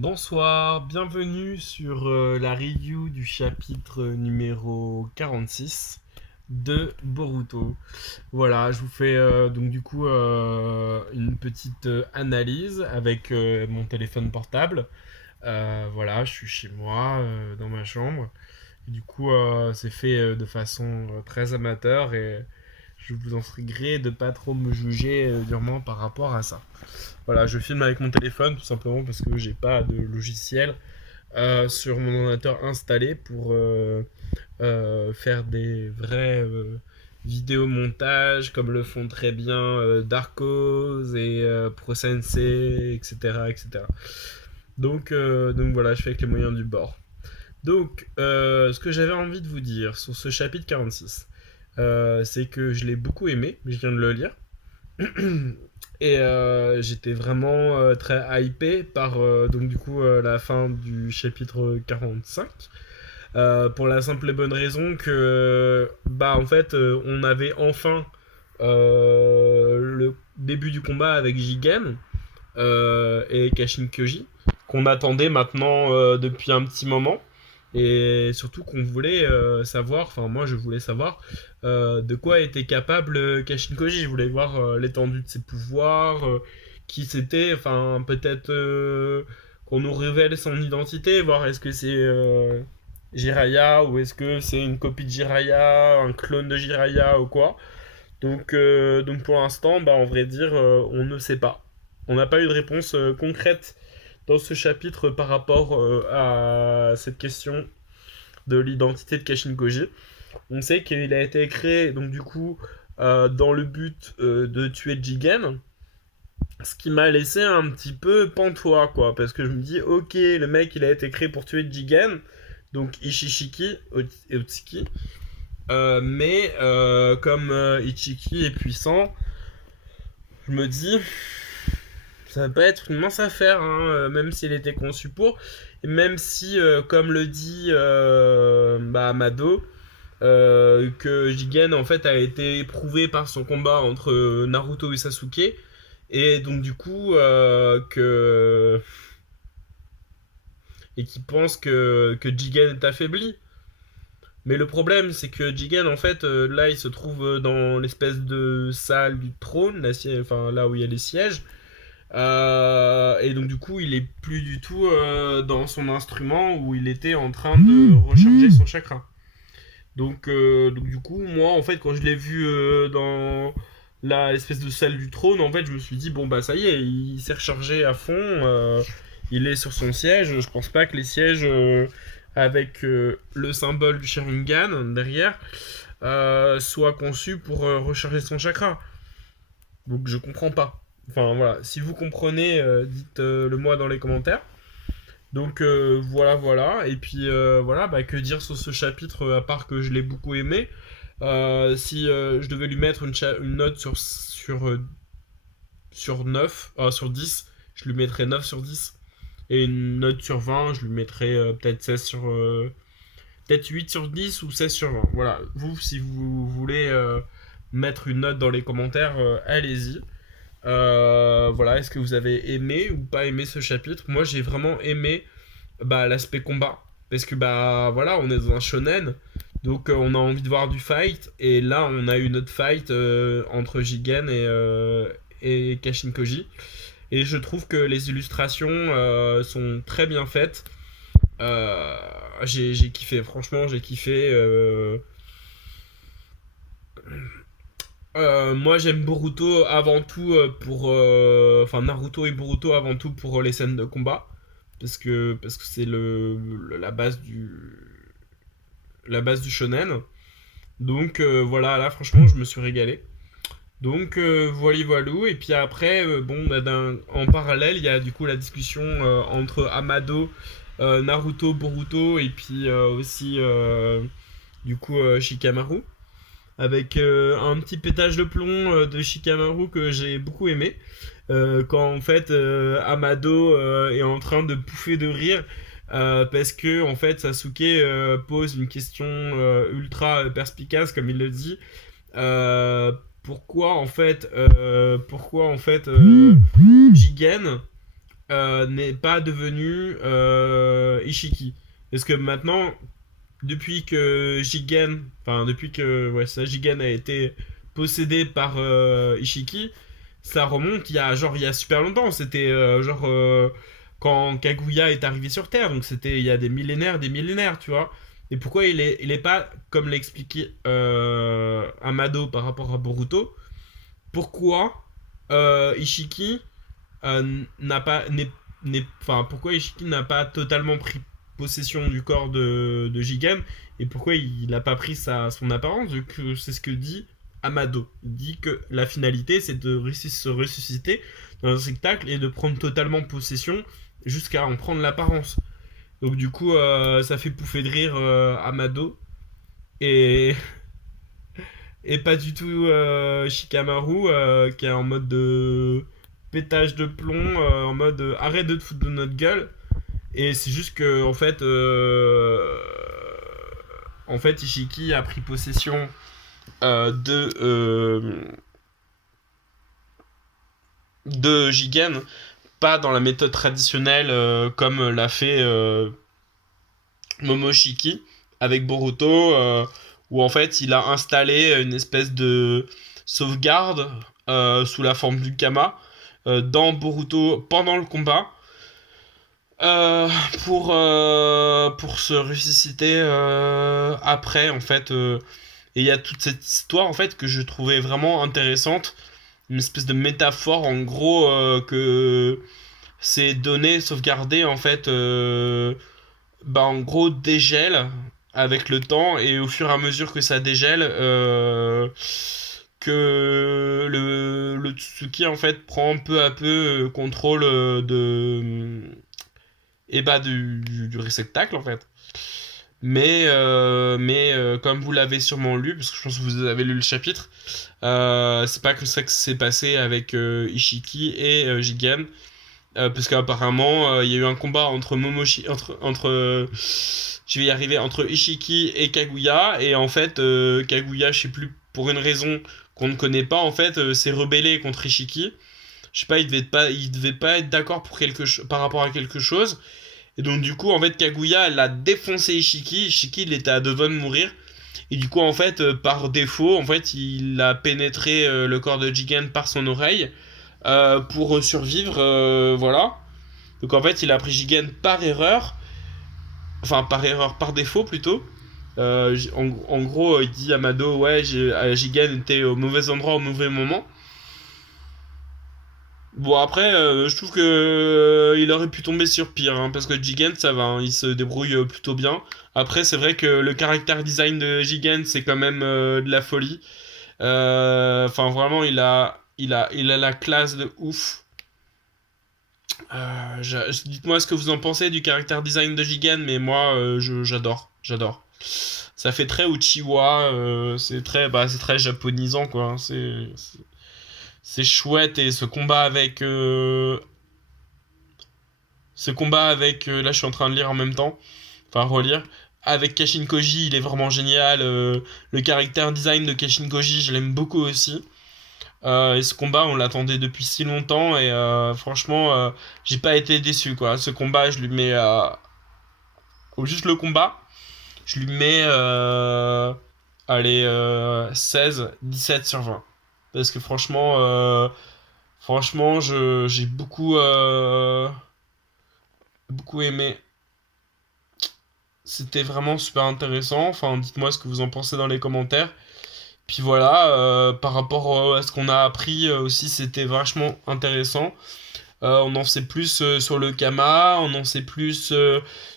Bonsoir, bienvenue sur la review du chapitre numéro 46 de Boruto. Voilà, je vous fais donc du coup une petite analyse avec mon téléphone portable. Voilà, je suis chez moi, dans ma chambre. Et du coup, c'est fait de façon très amateur et je vous en prie gré de pas trop me juger durement par rapport à ça. Voilà, je filme avec mon téléphone tout simplement parce que j'ai pas de logiciel sur mon ordinateur installé pour faire des vrais vidéomontages comme le font très bien Darkos et ProSensei, etc., etc. Donc voilà, je fais avec les moyens du bord. Donc, ce que j'avais envie de vous dire sur ce chapitre 46, c'est que je l'ai beaucoup aimé, je viens de le lire. Et j'étais vraiment très hypé par donc du coup la fin du chapitre 45. Pour la simple et bonne raison que bah en fait on avait enfin le début du combat avec Jigen et Kashin Kyoji qu'on attendait maintenant depuis un petit moment et surtout qu'on voulait savoir, enfin moi je voulais savoir de quoi était capable Kashin Koji. Je voulais voir l'étendue de ses pouvoirs, qui c'était, enfin peut-être qu'on nous révèle son identité, voir est-ce que c'est Jiraiya ou est-ce que c'est une copie de Jiraiya, un clone de Jiraiya ou quoi. Donc pour l'instant, bah, en vrai dire, on ne sait pas. On n'a pas eu de réponse concrète dans ce chapitre par rapport à cette question de l'identité de Kashin Koji. On sait qu'il a été créé donc du coup dans le but de tuer Jigen, ce qui m'a laissé un petit peu pantois quoi, parce que je me dis ok, le mec il a été créé pour tuer Jigen, donc Ishishiki et Otsuki, mais comme Ichiki est puissant, je me dis ça va pas être une mince affaire, hein, même s'il était conçu pour, et même si, comme le dit Amado, que Jigen en fait a été éprouvé par son combat entre Naruto et Sasuke, et donc du coup et qui pense que Jigen est affaibli. Mais le problème, c'est que Jigen, en fait, là, il se trouve dans l'espèce de salle du trône, enfin, là où il y a les sièges. Et donc, du coup, il est plus du tout dans son instrument où il était en train de recharger son chakra. Donc du coup, moi, en fait, quand je l'ai vu dans l'espèce de salle du trône, en fait, je me suis dit, bon, bah, ça y est, il s'est rechargé à fond. Il est sur son siège. Je pense pas que les sièges avec le symbole du Sharingan derrière soient conçus pour recharger son chakra. Donc, je comprends pas. Enfin, voilà. Si vous comprenez, dites-le moi dans les commentaires. Donc voilà, voilà. Et puis voilà, bah, que dire sur ce chapitre à part que je l'ai beaucoup aimé. Si je devais lui mettre une note sur 9, sur 10, je lui mettrais 9 sur 10. Et une note sur 20, je lui mettrais peut-être 16 sur. Peut-être 8 sur 10 ou 16 sur 20. Voilà. Vous, si vous voulez mettre une note dans les commentaires, allez-y. Voilà, est-ce que vous avez aimé ou pas aimé ce chapitre? Moi, j'ai vraiment aimé l'aspect combat. Parce que bah voilà, on est dans un shonen, donc on a envie de voir du fight. Et là, on a eu notre fight entre Jigen et Kashin Koji. Et je trouve que les illustrations sont très bien faites. Euh, j'ai kiffé, franchement, j'ai kiffé. Moi j'aime Boruto avant tout pour enfin Naruto et Boruto avant tout pour les scènes de combat parce que c'est la base du shonen. Donc voilà, là franchement je me suis régalé. Donc voilà voilou. Et puis après bon bah, en parallèle il y a du coup la discussion entre Amado, Naruto, Boruto et puis aussi du coup Shikamaru avec un petit pétage de plomb de Shikamaru que j'ai beaucoup aimé. Quand en fait Amado est en train de pouffer de rire parce que en fait Sasuke pose une question ultra perspicace comme il le dit. Euh, pourquoi en fait Jigen n'est pas devenu Ishiki. Parce que maintenant, depuis que Jigen, enfin depuis que ouais, ça, Jigen a été possédé par Ishiki, ça remonte il y a super longtemps. C'était quand Kaguya est arrivé sur Terre, donc c'était il y a des millénaires, tu vois. Et pourquoi il est pas, comme l'expliquait Amado par rapport à Boruto, pourquoi Ishiki n'a pas enfin pourquoi Ishiki n'a pas totalement pris possession du corps de Jigen et pourquoi il n'a pas pris son apparence vu que c'est ce que dit Amado. Il dit que la finalité c'est de se ressusciter dans un spectacle et de prendre totalement possession jusqu'à en prendre l'apparence. Donc du coup ça fait pouffer de rire Amado et et pas du tout Shikamaru qui est en mode de pétage de plomb, en mode arrête de te foutre de notre gueule. Et c'est juste que en fait Ishiki a pris possession de Jigen, pas dans la méthode traditionnelle comme l'a fait Momoshiki avec Boruto, où en fait il a installé une espèce de sauvegarde sous la forme du Kama dans Boruto pendant le combat euh, pour se ressusciter après en fait. Et il y a toute cette histoire en fait que je trouvais vraiment intéressante, une espèce de métaphore en gros que ces données sauvegardées en fait bah en gros dégèlent avec le temps et au fur et à mesure que ça dégèle que le Tsuki en fait prend peu à peu contrôle de et bah du réceptacle en fait. Comme vous l'avez sûrement lu, parce que je pense que vous avez lu le chapitre, c'est pas que ça que c'est passé avec Ishiki et Jigen. Parce qu'apparemment, il y a eu un combat entre je vais y arriver, entre Ishiki et Kaguya, et en fait, Kaguya, je sais plus, pour une raison qu'on ne connaît pas, en fait, s'est rebellé contre Ishiki. Je sais pas, il devait pas être d'accord pour par rapport à quelque chose. Et donc, du coup, en fait, Kaguya, elle a défoncé Ishiki. Ishiki, il était à deux doigts de mourir. Et du coup, en fait, par défaut, en fait, il a pénétré le corps de Jigen par son oreille pour survivre, voilà. Donc en fait, il a pris Jigen par erreur, enfin par erreur, par défaut plutôt. En gros, il dit à Mado, ouais, Jigen était au mauvais endroit au mauvais moment. Bon après, je trouve que il aurait pu tomber sur pire, hein, parce que Jigen, ça va, hein, il se débrouille plutôt bien. Après, c'est vrai que le caractère design de Jigen, c'est quand même de la folie. Enfin, vraiment, il a la classe de ouf. Dites-moi ce que vous en pensez du caractère design de Jigen, mais moi, j'adore, j'adore. Ça fait très Uchiwa, c'est très japonisant quoi, hein. C'est chouette et ce combat avec, là, je suis en train de lire en même temps, enfin relire. Avec Kashin Koji, il est vraiment génial. Le caractère design de Kashin Koji, je l'aime beaucoup aussi. Et ce combat, on l'attendait depuis si longtemps et franchement, j'ai pas été déçu quoi. Ce combat, je lui mets juste le combat, je lui mets allez 16, 17 sur 20 parce que franchement, j'ai beaucoup aimé. C'était vraiment super intéressant. Enfin, dites-moi ce que vous en pensez dans les commentaires. Puis voilà, par rapport à ce qu'on a appris aussi, c'était vachement intéressant. On en sait plus sur le Kama, on en sait plus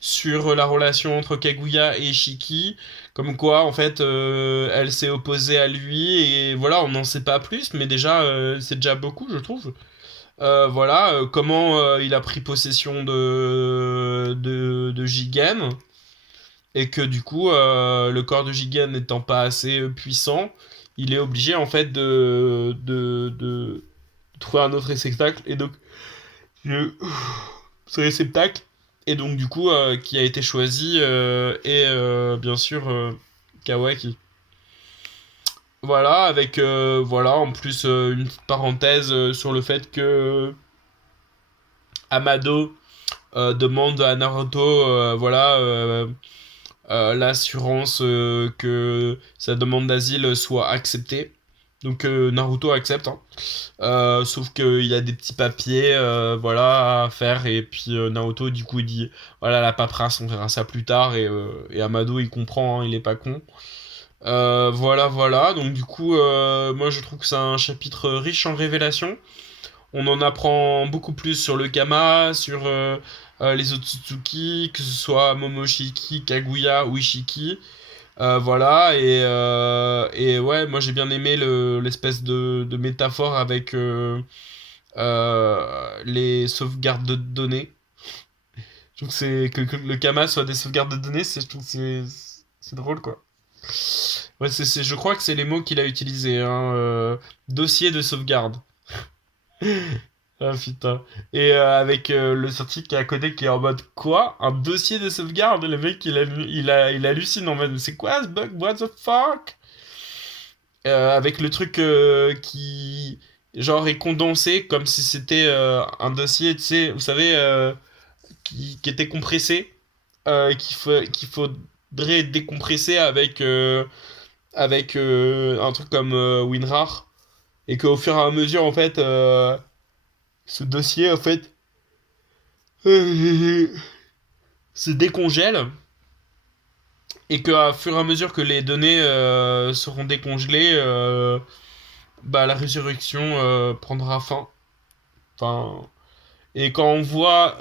sur la relation entre Kaguya et Ishiki, comme quoi en fait elle s'est opposée à lui et voilà, on n'en sait pas plus, mais déjà c'est déjà beaucoup je trouve. Voilà, comment il a pris possession de Jigen et que du coup le corps de Jigen n'étant pas assez puissant, il est obligé en fait de trouver un autre spectacle et donc le, ce réceptacle et donc du coup qui a été choisi et bien sûr Kawaki. Voilà avec voilà en plus une petite parenthèse sur le fait que Amado demande à Naruto, voilà, l'assurance que sa demande d'asile soit acceptée. Donc Naruto accepte, hein. Sauf qu'il y a des petits papiers, voilà, à faire. Et puis Naruto, du coup, il dit, voilà, la paperasse, on verra ça plus tard. Et Amado, il comprend, hein, il est pas con. Voilà, voilà. Donc du coup, moi, je trouve que c'est un chapitre riche en révélations. On en apprend beaucoup plus sur le Kama, sur les Otsutsuki, que ce soit Momoshiki, Kaguya ou Ishiki. Voilà, et ouais, moi j'ai bien aimé l'espèce de métaphore avec les sauvegardes de données. Je trouve que que le Kama soit des sauvegardes de données, je trouve que c'est drôle quoi. Ouais, je crois que c'est les mots qu'il a utilisés, hein, dossier de sauvegarde. Ah putain. Et avec le scientifique qui est à côté qui est en mode quoi? Un dossier de sauvegarde? Le mec il hallucine en mode c'est quoi ce bug? What the fuck? Avec le truc qui genre est condensé comme si c'était un dossier, tu sais, vous savez, qui était compressé, qu'il faudrait décompresser avec un truc comme WinRAR et qu'au fur et à mesure en fait ce dossier en fait se décongèle et qu'à fur et à mesure que les données seront décongelées, bah, la résurrection prendra fin. Enfin, et quand on voit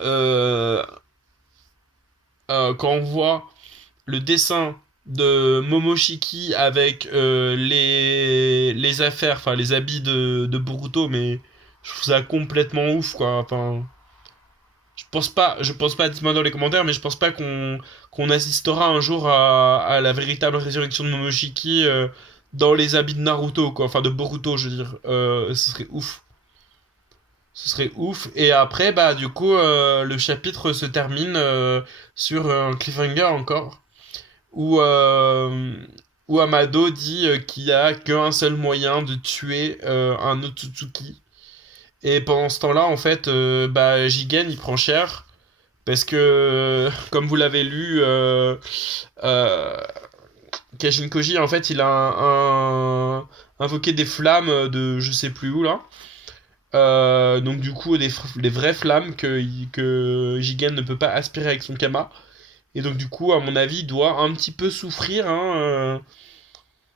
le dessin de Momoshiki avec les affaires, enfin les habits de Boruto, mais je trouve ça complètement ouf, quoi. Enfin, je pense pas, dites-moi dans les commentaires, mais je pense pas qu'on assistera un jour à la véritable résurrection de Momoshiki dans les habits de Naruto, quoi. Enfin, de Boruto, je veux dire. Ce serait ouf. Ce serait ouf. Et après, bah, du coup, le chapitre se termine sur un cliffhanger encore, où, où Amado dit qu'il y a qu'un seul moyen de tuer un Otsutsuki. Et pendant ce temps-là, en fait, bah, Jigen, il prend cher. Parce que, comme vous l'avez lu, euh, Kashin Koji, en fait, il a invoqué des flammes de je sais plus où, là. Donc du coup, des vraies flammes que Jigen ne peut pas aspirer avec son Kama. Et donc du coup, à mon avis, il doit un petit peu souffrir, hein.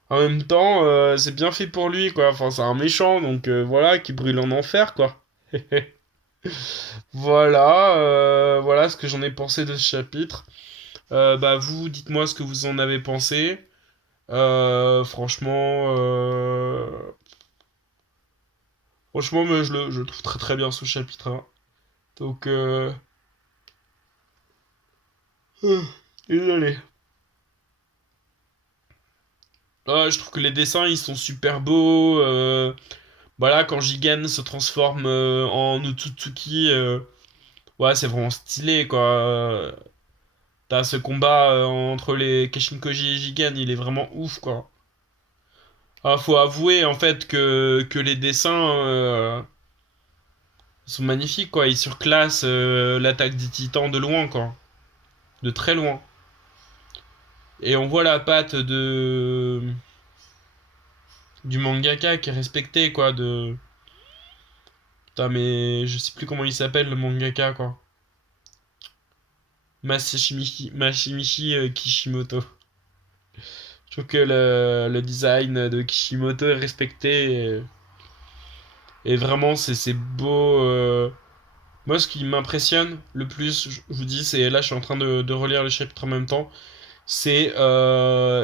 En même temps, c'est bien fait pour lui, quoi. Enfin, c'est un méchant, donc voilà, qui brûle en enfer, quoi. Voilà, voilà ce que j'en ai pensé de ce chapitre. Bah vous, dites-moi ce que vous en avez pensé. Franchement, franchement, mais je le trouve très très bien ce chapitre, hein. Donc, désolé. Ah, je trouve que les dessins ils sont super beaux. Voilà, quand Jigen se transforme en Otsutsuki, ouais, c'est vraiment stylé quoi. T'as ce combat entre les Kashin Koji et Jigen, il est vraiment ouf quoi. Ah, faut avouer en fait que les dessins sont magnifiques quoi. Ils surclassent l'attaque des Titans de loin quoi, de très loin. Et on voit la patte de du mangaka qui est respecté quoi. De putain mais je sais plus comment il s'appelle le mangaka quoi. Masashimichi Kishimoto. Je trouve que le design de Kishimoto est respecté et vraiment c'est beau. Moi, ce qui m'impressionne le plus, je vous dis, c'est là, je suis en train de relire le chapitre en même temps, c'est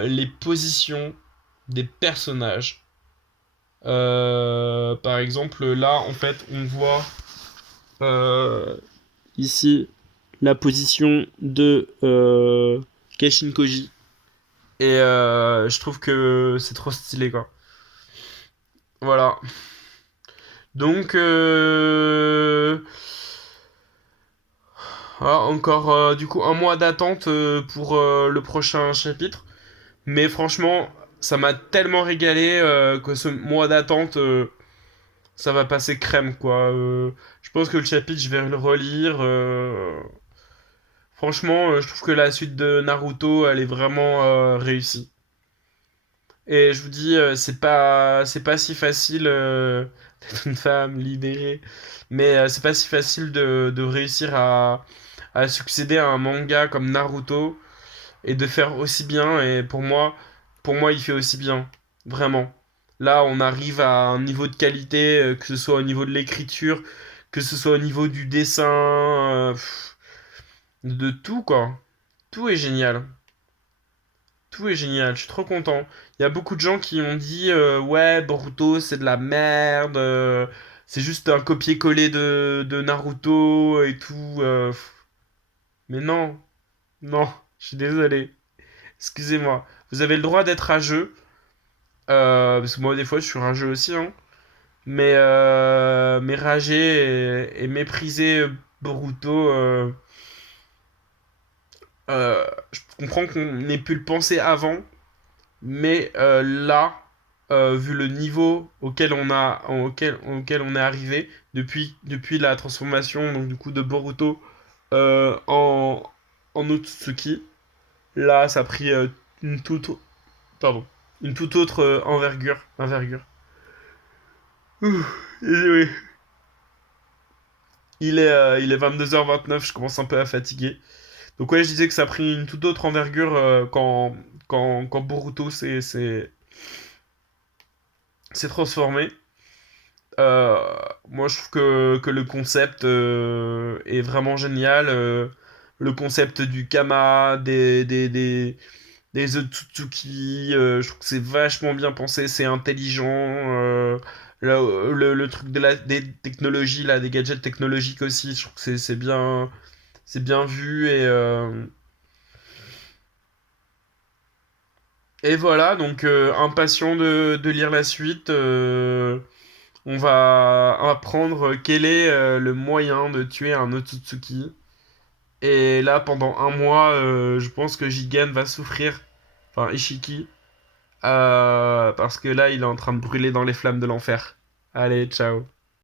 les positions des personnages. Par exemple, là, en fait, on voit euh, ici la position de Kashin Koji. Et je trouve que c'est trop stylé, quoi. Voilà. Donc, voilà, encore du coup un mois d'attente pour le prochain chapitre. Mais franchement, ça m'a tellement régalé que ce mois d'attente, ça va passer crème, quoi. Je pense que le chapitre, je vais le relire. Franchement, je trouve que la suite de Naruto, elle est vraiment réussie. Et je vous dis, c'est pas si facile d'être une femme libérée, mais c'est pas si facile de réussir à succéder à un manga comme Naruto et de faire aussi bien. Et pour moi, il fait aussi bien, vraiment. Là, on arrive à un niveau de qualité, que ce soit au niveau de l'écriture, que ce soit au niveau du dessin, de tout, quoi. Tout est génial. Tout est génial, je suis trop content. Il y a beaucoup de gens qui ont dit ouais, Boruto c'est de la merde, c'est juste un copier-coller de Naruto et tout. Mais non, non, je suis désolé. Excusez-moi. Vous avez le droit d'être rageux, parce que moi des fois je suis rageux aussi, hein. Mais rager et mépriser Boruto, je comprends qu'on ait pu le penser avant. Mais là, vu le niveau auquel on est arrivé depuis la transformation donc, du coup, de Boruto en Otsutsuki, là, ça a pris une toute, pardon, une toute autre envergure. Ouh, désolé. Il est 22h29, je commence un peu à fatiguer. Donc ouais, je disais que ça a pris une toute autre envergure quand Boruto s'est transformé. Moi, je trouve que le concept est vraiment génial. Le concept du Kama, des Otsutsuki, je trouve que c'est vachement bien pensé, c'est intelligent. Le truc des technologies, là, des gadgets technologiques aussi, je trouve que c'est bien vu. Et voilà, donc impatient de lire la suite. On va apprendre quel est le moyen de tuer un Otsutsuki. Et là, pendant un mois, je pense que Jigen va souffrir, enfin Ishiki, parce que là, il est en train de brûler dans les flammes de l'enfer. Allez, ciao.